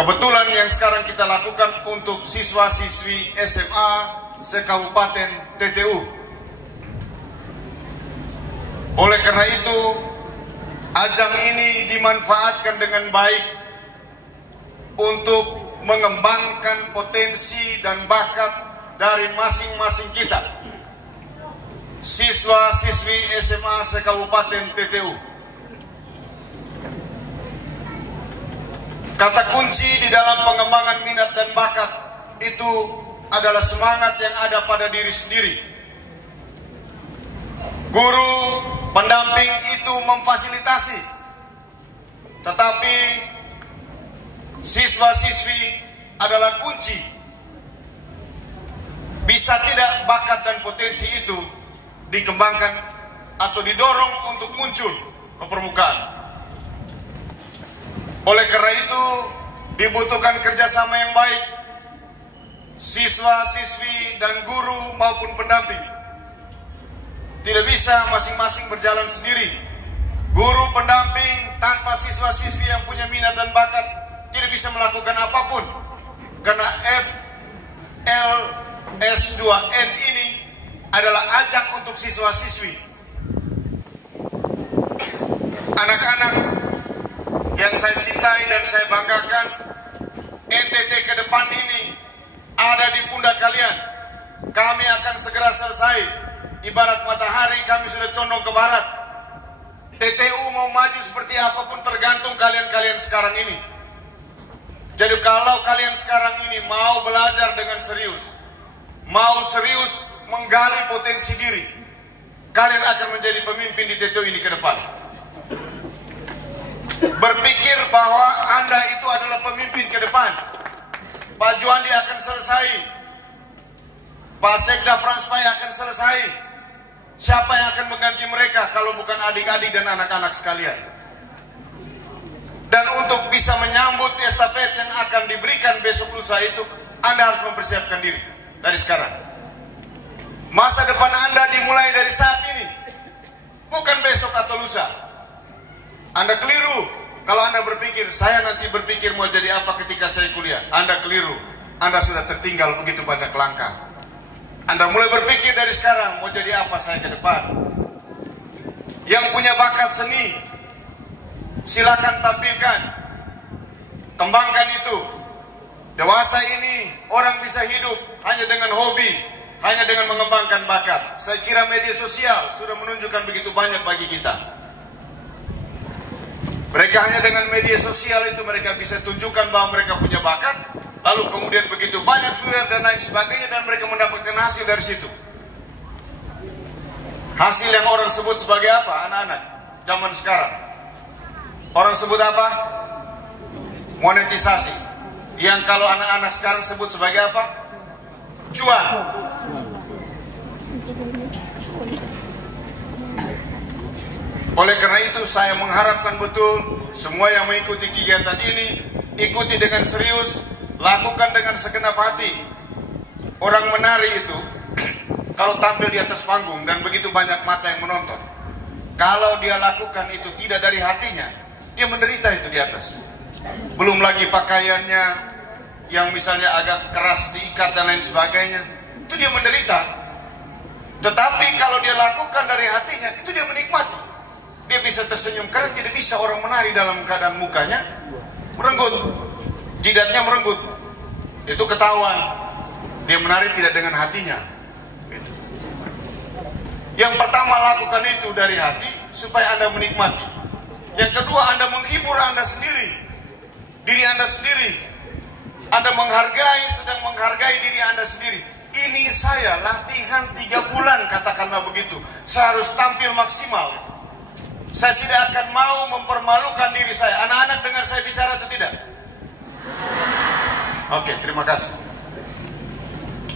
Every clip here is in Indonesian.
Kebetulan yang sekarang kita lakukan untuk siswa-siswi SMA se-Kabupaten TTU. Oleh karena itu, ajang ini dimanfaatkan dengan baik untuk mengembangkan potensi dan bakat dari masing-masing kita, siswa-siswi SMA se-Kabupaten TTU. Kata kunci di dalam pengembangan minat dan bakat itu adalah semangat yang ada pada diri sendiri. Guru, pendamping itu memfasilitasi, tetapi siswa-siswi adalah kunci. Bisa tidak bakat dan potensi itu dikembangkan atau didorong untuk muncul ke permukaan. Oleh karena itu dibutuhkan kerjasama yang baik, siswa-siswi dan guru maupun pendamping. Tidak bisa masing-masing berjalan sendiri. Guru pendamping tanpa siswa-siswi yang punya minat dan bakat tidak bisa melakukan apapun. Karena FLS2N ini adalah ajang untuk siswa-siswi. Anak-anak yang saya cintai dan saya banggakan, NTT ke depan ini ada di pundak kalian. Kami akan segera selesai. Ibarat matahari kami sudah condong ke barat. TTU mau maju seperti apapun tergantung kalian-kalian sekarang ini. Jadi kalau kalian sekarang ini mau belajar dengan serius, mau serius menggali potensi diri, kalian akan menjadi pemimpin di TTU ini ke depan. Berpikir bahwa Anda itu adalah pemimpin ke depan. Pak Juandi akan selesai, Pak Sekda Franspai akan selesai. Siapa yang akan mengganti mereka kalau bukan adik-adik dan anak-anak sekalian? Dan untuk bisa menyambut estafet yang akan diberikan besok lusa itu, Anda harus mempersiapkan diri dari sekarang. Masa depan Anda dimulai dari saat ini, bukan besok atau lusa. Anda keliru kalau Anda berpikir, saya nanti berpikir mau jadi apa ketika saya kuliah. Anda keliru, Anda sudah tertinggal begitu banyak langkah. Anda mulai berpikir dari sekarang, mau jadi apa saya ke depan. Yang punya bakat seni, silakan tampilkan, kembangkan itu. Dewasa ini orang bisa hidup hanya dengan hobi, hanya dengan mengembangkan bakat. Saya kira media sosial sudah menunjukkan begitu banyak bagi kita. Mereka hanya dengan media sosial itu mereka bisa tunjukkan bahwa mereka punya bakat, lalu kemudian begitu banyak viewer dan lain sebagainya, dan mereka mendapatkan hasil dari situ. Hasil yang orang sebut sebagai apa, anak-anak zaman sekarang? Orang sebut apa? Monetisasi. Yang kalau anak-anak sekarang sebut sebagai apa? Cuan. Oleh karena itu saya mengharapkan betul semua yang mengikuti kegiatan ini, ikuti dengan serius, lakukan dengan segenap hati. Orang menari itu kalau tampil di atas panggung dan begitu banyak mata yang menonton, kalau dia lakukan itu tidak dari hatinya, dia menderita itu di atas. Belum lagi pakaiannya yang misalnya agak keras diikat dan lain sebagainya, itu dia menderita. Tetapi kalau dia lakukan dari hatinya, itu dia menikmati. Dia bisa tersenyum karena tidak bisa orang menari dalam keadaan mukanya merenggut, jidatnya merenggut. Itu ketahuan dia menari tidak dengan hatinya. Yang pertama, lakukan itu dari hati supaya Anda menikmati. Yang kedua, Anda menghibur Anda sendiri, diri Anda sendiri. Anda menghargai, sedang menghargai diri Anda sendiri. Ini saya latihan 3 bulan, katakanlah begitu. Saya harus tampil maksimal. Saya tidak akan mau mempermalukan diri saya. Anak-anak dengar saya bicara atau tidak? Oke, terima kasih.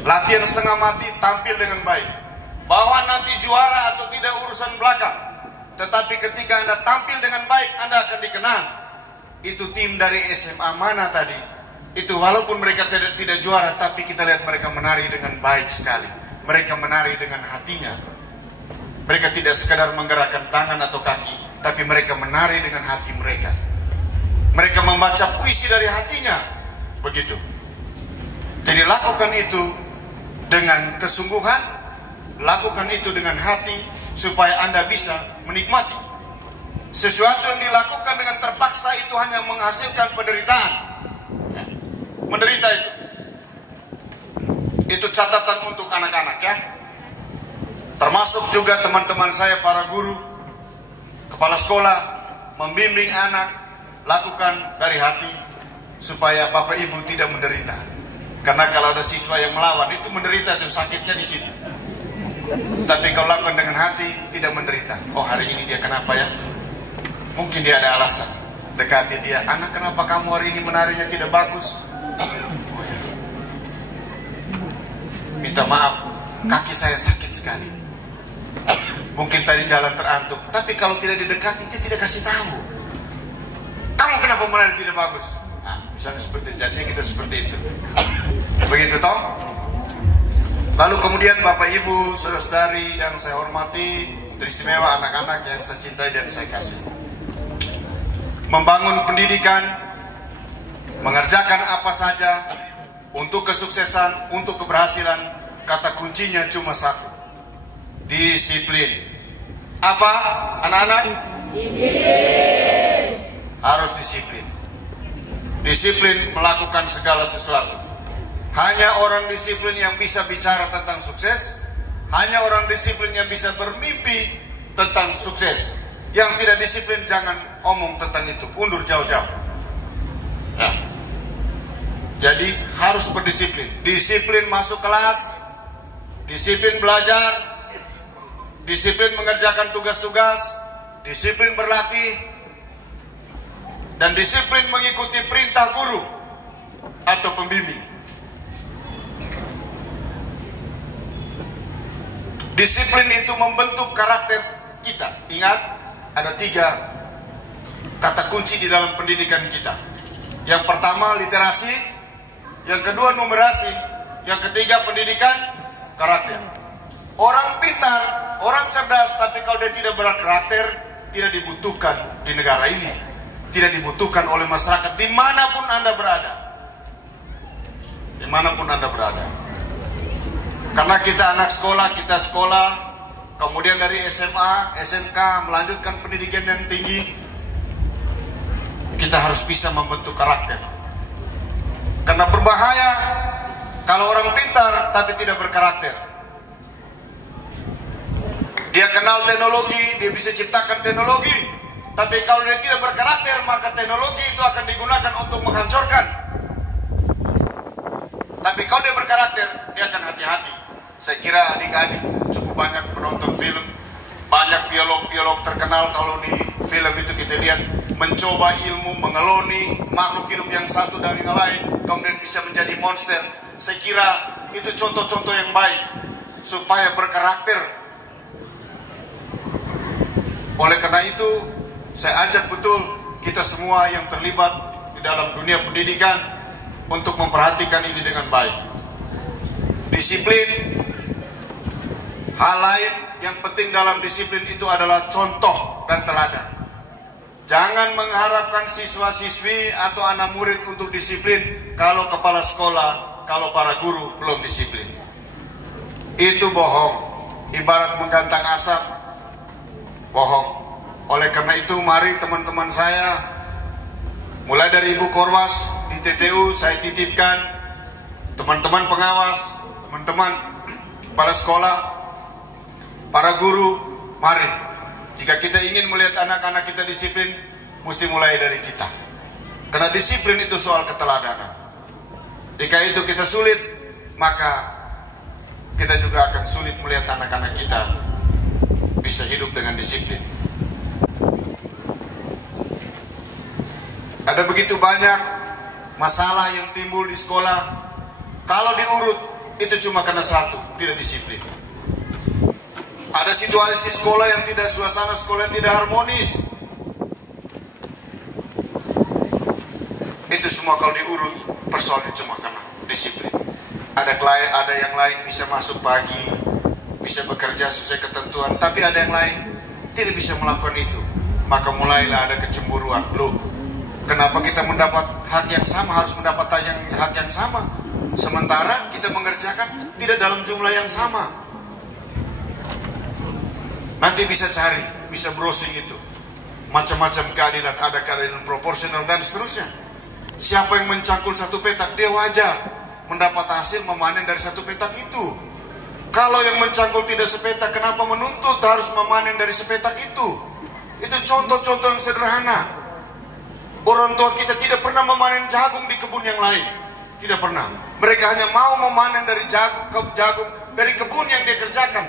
Latihan setengah mati, tampil dengan baik. Bahwa nanti juara atau tidak urusan belakang. Tetapi ketika Anda tampil dengan baik, Anda akan dikenal. Itu tim dari SMA mana tadi? Itu walaupun mereka tidak juara, tapi kita lihat mereka menari dengan baik sekali. Mereka menari dengan hatinya. Mereka tidak sekadar menggerakkan tangan atau kaki, tapi mereka menari dengan hati mereka. Mereka membaca puisi dari hatinya. Begitu. Jadi lakukan itu dengan kesungguhan, lakukan itu dengan hati, supaya Anda bisa menikmati. Sesuatu yang dilakukan dengan terpaksa itu hanya menghasilkan penderitaan. Menderita itu. Itu catatan untuk anak-anak ya. Termasuk juga teman-teman saya para guru, kepala sekolah, membimbing anak, lakukan dari hati supaya Bapak Ibu tidak menderita. Karena kalau ada siswa yang melawan itu menderita, itu sakitnya di sini. Tapi kalau lakukan dengan hati tidak menderita. Oh, hari ini dia kenapa ya? Mungkin dia ada alasan. Dekati dia, anak kenapa kamu hari ini menarinya tidak bagus? Minta maaf, kaki saya sakit sekali. Mungkin tadi jalan terantuk. Tapi kalau tidak didekati, dia tidak kasih tahu. Kamu kenapa menari tidak bagus? Nah, misalnya seperti itu. Jadinya kita seperti itu. Begitu toh? Lalu kemudian Bapak Ibu, saudara-saudari yang saya hormati, teristimewa anak-anak yang saya cintai dan saya kasih. Membangun pendidikan, mengerjakan apa saja untuk kesuksesan, untuk keberhasilan, kata kuncinya cuma satu. Disiplin. Apa anak-anak? Disiplin. Harus disiplin. Disiplin melakukan segala sesuatu. Hanya orang disiplin yang bisa bicara tentang sukses. Hanya orang disiplin yang bisa bermimpi tentang sukses. Yang tidak disiplin jangan omong tentang itu, undur jauh-jauh. Nah, jadi harus berdisiplin. Disiplin masuk kelas, disiplin belajar, disiplin mengerjakan tugas-tugas, disiplin berlatih, dan disiplin mengikuti perintah guru atau pembimbing. Disiplin itu membentuk karakter kita. Ingat, ada 3 kata kunci di dalam pendidikan kita. Yang pertama literasi, yang kedua numerasi, yang ketiga pendidikan karakter. Orang pintar, orang cerdas, tapi kalau dia tidak berkarakter, tidak dibutuhkan di negara ini, tidak dibutuhkan oleh masyarakat dimanapun Anda berada. Dimanapun Anda berada. Karena kita anak sekolah, kita sekolah, kemudian dari SMA, SMK, melanjutkan pendidikan yang tinggi, kita harus bisa membentuk karakter. Karena berbahaya kalau orang pintar tapi tidak berkarakter. Dia kenal teknologi, dia bisa ciptakan teknologi, tapi kalau dia tidak berkarakter, maka teknologi itu akan digunakan untuk menghancurkan. Tapi kalau dia berkarakter, dia akan hati-hati. Saya kira adik-adik cukup banyak menonton film. Banyak biolog-biolog terkenal kalau di film itu kita lihat mencoba ilmu mengeloni makhluk hidup yang satu dari yang lain, kemudian bisa menjadi monster. Saya kira itu contoh-contoh yang baik supaya berkarakter. Oleh karena itu, saya ajak betul kita semua yang terlibat di dalam dunia pendidikan untuk memperhatikan ini dengan baik. Disiplin. Hal lain yang penting dalam disiplin itu adalah contoh dan teladan. Jangan mengharapkan siswa-siswi atau anak murid untuk disiplin kalau kepala sekolah, kalau para guru belum disiplin. Itu bohong. Ibarat menggantang asap, bohong. Oleh karena itu, mari teman-teman saya, mulai dari Ibu Korwas di TTU, saya titipkan teman-teman pengawas, teman-teman kepala sekolah, para guru, mari. Jika kita ingin melihat anak-anak kita disiplin, mesti mulai dari kita. Karena disiplin itu soal keteladanan. Jika itu kita sulit, maka kita juga akan sulit melihat anak-anak kita bisa hidup dengan disiplin. Ada begitu banyak masalah yang timbul di sekolah. Kalau diurut, itu cuma karena satu, tidak disiplin. Ada situasi sekolah yang tidak, suasana sekolah yang tidak harmonis. Itu semua kalau diurut, persoalannya cuma karena disiplin. Ada yang lain bisa masuk pagi, bisa bekerja sesuai ketentuan, tapi ada yang lain tidak bisa melakukan itu. Maka mulailah ada kecemburuan. Loh, Kenapa kita mendapat hak yang sama, harus mendapat hak yang sama, sementara kita mengerjakan tidak dalam jumlah yang sama? Nanti bisa cari, bisa browsing itu, macam-macam keadilan, ada keadilan proporsional dan seterusnya. Siapa yang mencangkul satu petak, dia wajar mendapat hasil memanen dari satu petak itu. Kalau yang mencangkul tidak sepetak, kenapa menuntut harus memanen dari sepetak itu? Itu contoh-contoh yang sederhana. Orang tua kita tidak pernah memanen jagung di kebun yang lain, tidak pernah. Mereka hanya mau memanen dari jagung dari kebun yang dia kerjakan,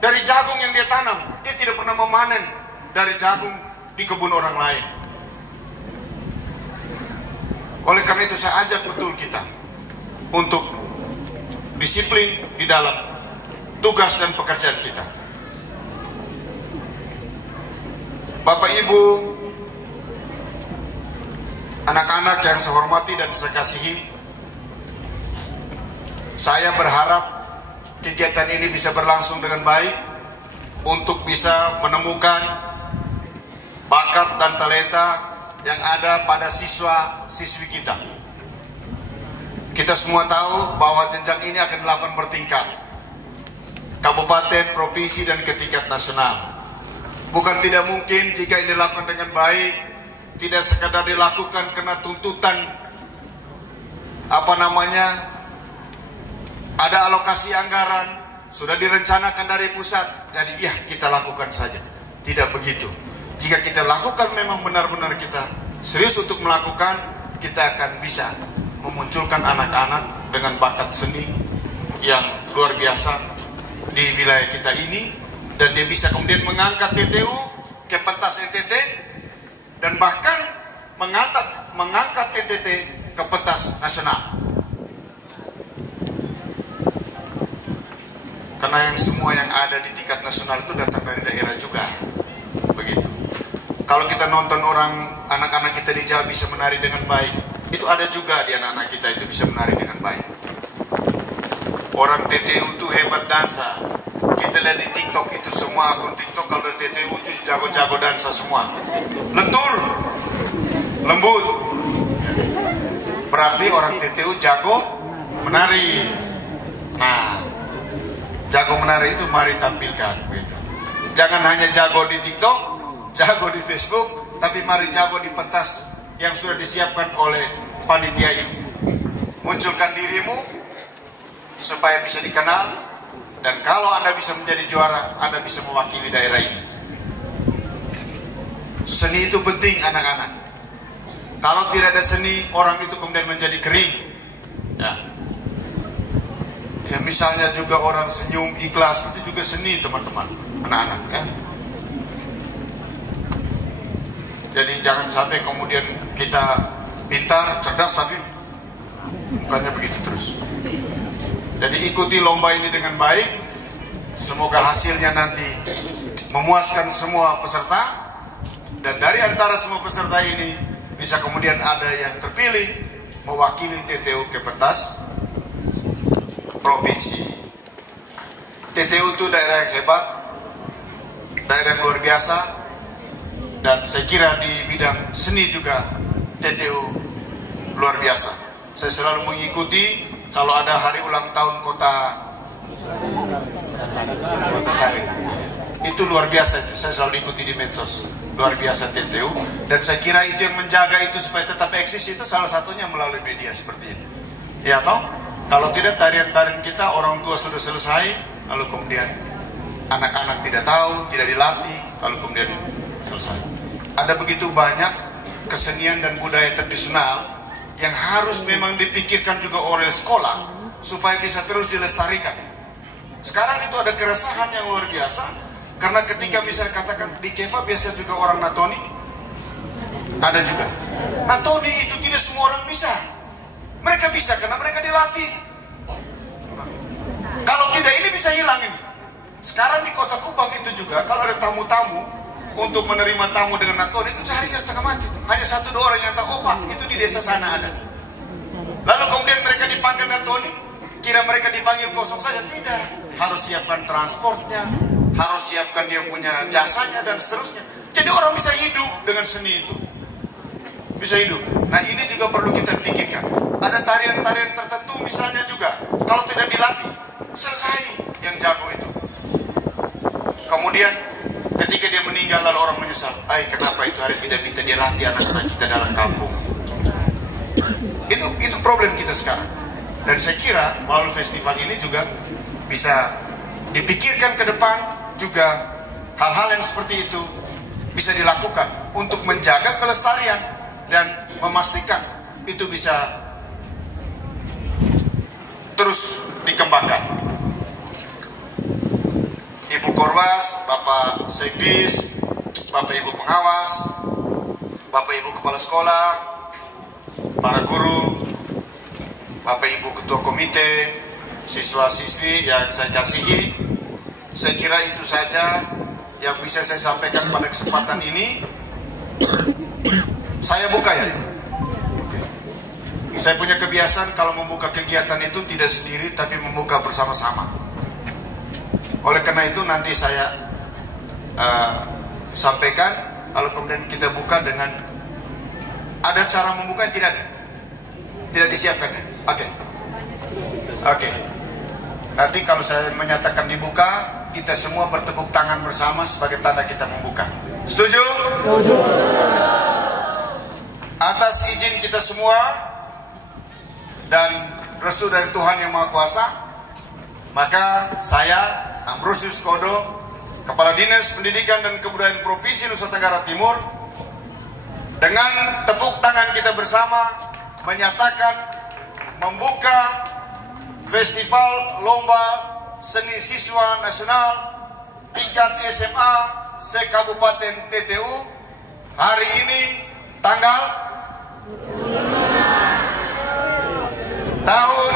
dari jagung yang dia tanam. Dia tidak pernah memanen dari jagung di kebun orang lain. Oleh karena itu saya ajak betul kita untuk disiplin di dalam tugas dan pekerjaan kita. Bapak Ibu, anak-anak yang saya hormati dan saya kasihi, saya berharap kegiatan ini bisa berlangsung dengan baik untuk bisa menemukan bakat dan talenta yang ada pada siswa-siswi kita. Kita semua tahu bahwa jenjang ini akan dilakukan bertingkat, kabupaten, provinsi, dan ke tingkat nasional. Bukan tidak mungkin jika ini dilakukan dengan baik, tidak sekadar dilakukan karena tuntutan ada alokasi anggaran, sudah direncanakan dari pusat, jadi ya kita lakukan saja. Tidak begitu. Jika kita lakukan memang benar-benar kita serius untuk melakukan, kita akan bisa memunculkan anak-anak dengan bakat seni yang luar biasa di wilayah kita ini, dan dia bisa kemudian mengangkat TTU ke pentas NTT, dan bahkan mengangkat NTT ke pentas nasional. Karena yang semua yang ada di tingkat nasional itu datang dari daerah juga, begitu. Kalau kita nonton anak-anak kita di Jawa bisa menari dengan baik, itu ada juga di anak-anak kita itu bisa menari dengan baik. Orang TTU itu hebat dansa. Kita lihat di TikTok itu semua akun TikTok kalau dari TTU itu jago-jago dansa semua. Lentur, lembut. Berarti orang TTU jago menari. Nah, jago menari itu mari tampilkan. Gitu. Jangan hanya jago di TikTok, jago di Facebook, tapi mari jago di pentas yang sudah disiapkan oleh panitia ini. Munculkan dirimu supaya bisa dikenal, dan kalau Anda bisa menjadi juara, Anda bisa mewakili daerah ini. Seni itu penting, anak-anak. Kalau tidak ada seni, orang itu kemudian menjadi kering. Ya, misalnya juga orang senyum ikhlas, itu juga seni, teman-teman, anak-anak. Ya. Jadi jangan sampai kemudian kita pintar, cerdas, tapi bukannya begitu terus. Jadi ikuti lomba ini dengan baik. Semoga hasilnya nanti memuaskan semua peserta. Dan dari antara semua peserta ini bisa kemudian ada yang terpilih mewakili TTU ke pentas provinsi. TTU itu daerah yang hebat, daerah yang luar biasa. Dan saya kira di bidang seni juga TTU luar biasa. Saya selalu mengikuti kalau ada hari ulang tahun kota Sari. Itu luar biasa itu. Saya selalu ikuti di medsos. Luar biasa TTU. Dan saya kira itu yang menjaga itu supaya tetap eksis, itu salah satunya melalui media seperti ini. Ya toh? Kalau tidak, tarian-tarian kita orang tua sudah selesai, lalu kemudian anak-anak tidak tahu, tidak dilatih, lalu kemudian selesai. Ada begitu banyak kesenian dan budaya tradisional yang harus memang dipikirkan juga oleh sekolah supaya bisa terus dilestarikan. Sekarang itu ada keresahan yang luar biasa, karena ketika misalnya katakan di Keva biasa juga orang Natoni, ada juga. Natoni itu tidak semua orang bisa. Mereka bisa karena mereka dilatih. Kalau tidak, ini bisa hilang ini. Sekarang di Kota Kupang itu juga kalau ada tamu-tamu, untuk menerima tamu dengan Natoni itu carinya setengah mati. Hanya 1-2 orang yang tahu, oh Pak, itu di desa sana ada. Lalu kemudian mereka dipanggil Natoni, kira mereka dipanggil kosong saja. Tidak, harus siapkan transportnya, harus siapkan dia punya jasanya dan seterusnya. Jadi orang bisa hidup dengan seni itu. bisa hidup. Nah ini juga perlu kita pikirkan. Ada tarian-tarian tertentu misalnya juga, kalau tidak dilatih, selesai yang jago itu. Kemudian ketika dia meninggal lalu orang menyesal, kenapa itu hari tidak minta dilatih anak-anak kita dalam kampung. Itu problem kita sekarang. Dan saya kira melalui festival ini juga bisa dipikirkan ke depan juga hal-hal yang seperti itu bisa dilakukan untuk menjaga kelestarian dan memastikan itu bisa terus dikembangkan. Ibu Korwas, Bapak Sekdis, Bapak Ibu pengawas, Bapak Ibu kepala sekolah, para guru, Bapak Ibu ketua komite, siswa-siswi yang saya kasihi, saya kira itu saja yang bisa saya sampaikan pada kesempatan ini. Saya buka ya. Saya punya kebiasaan kalau membuka kegiatan itu tidak sendiri tapi membuka bersama-sama. Oleh karena itu nanti saya sampaikan, kalau kemudian kita buka dengan ada cara membuka yang tidak disiapkan ya. Oke. Nanti kalau saya menyatakan dibuka, kita semua bertepuk tangan bersama sebagai tanda kita membuka. Setuju? Setuju. Atas izin kita semua dan restu dari Tuhan Yang Maha Kuasa, maka saya Ambrosius Kodo, Kepala Dinas Pendidikan dan Kebudayaan Provinsi Nusa Tenggara Timur, dengan tepuk tangan kita bersama menyatakan membuka Festival Lomba Seni Siswa Nasional tingkat SMA se-Kabupaten TTU hari ini tanggal tahun.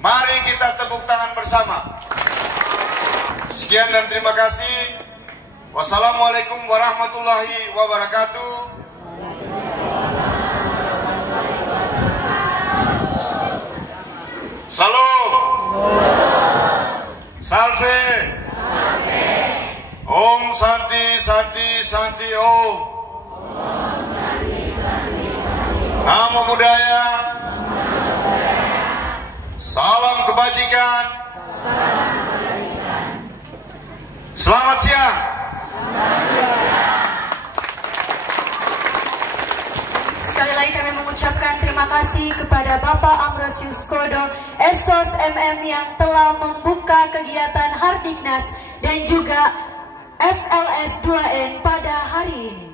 Mari kita tepuk tangan bersama. Sekian dan terima kasih. Wassalamualaikum warahmatullahi wabarakatuh. Salam. Salve. Om Santi Santi Santi Om. Namo Buddhaya. Salam kebajikan. Selamat siang. Sekali lagi kami mengucapkan terima kasih kepada Bapak Ambrosius Kodo, Esos MM yang telah membuka kegiatan Hardiknas dan juga FLS 2N pada hari ini.